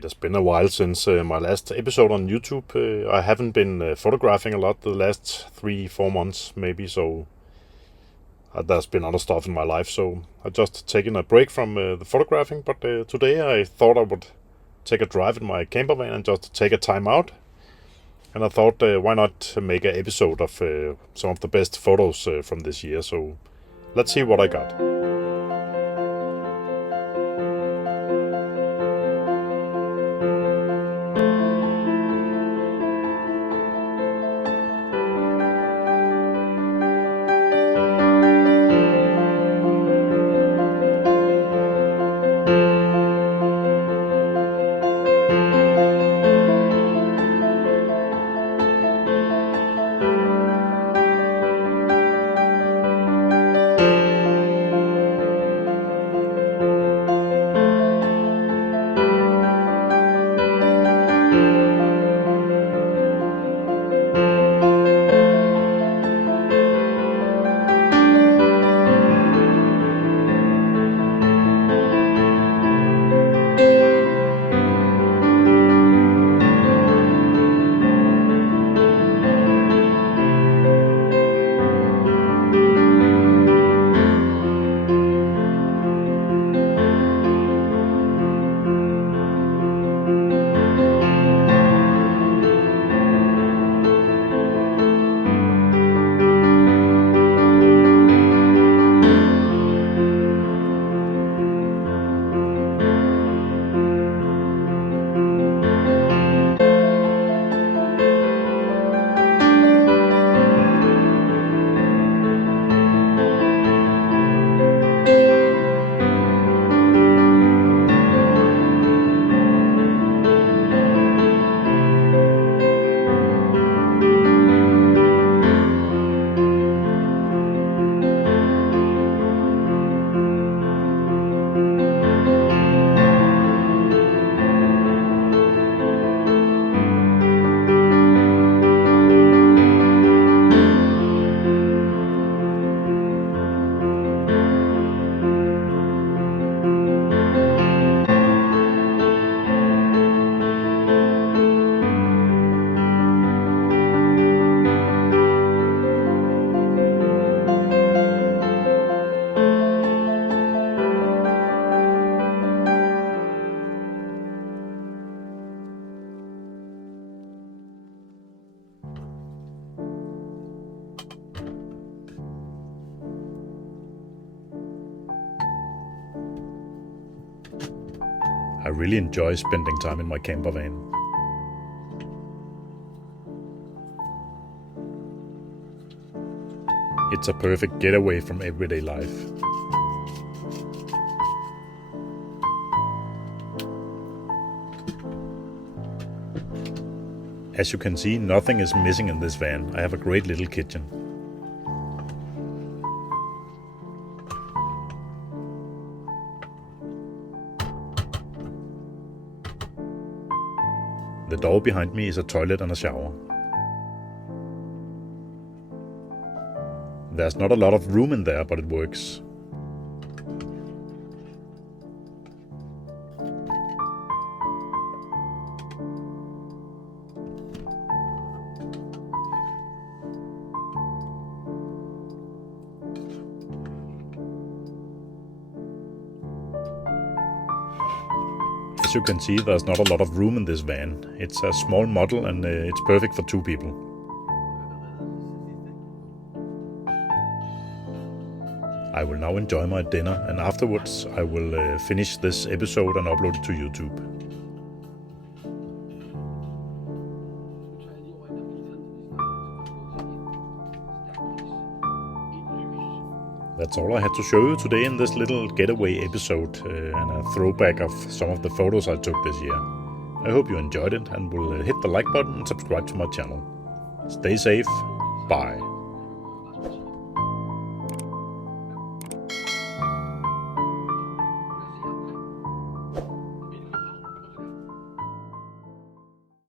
It has been a while since my last episode on YouTube. I haven't been photographing a lot the last 3-4 months maybe, so there's been other stuff in my life, so I've just taken a break from the photographing. But today I thought I would take a drive in my campervan and just take a time out. And I thought, why not make an episode of some of the best photos from this year. So let's see what I got. I really enjoy spending time in my campervan. It's a perfect getaway from everyday life. As you can see, nothing is missing in this van. I have a great little kitchen. The door behind me is a toilet and a shower. There's not a lot of room in there, but it works. As you can see, there's not a lot of room in this van. It's a small model and it's perfect for 2 people. I will now enjoy my dinner, and afterwards I will finish this episode and upload it to YouTube. That's all I had to show you today in this little getaway episode and a throwback of some of the photos I took this year. I hope you enjoyed it and will hit the like button and subscribe to my channel. Stay safe. Bye.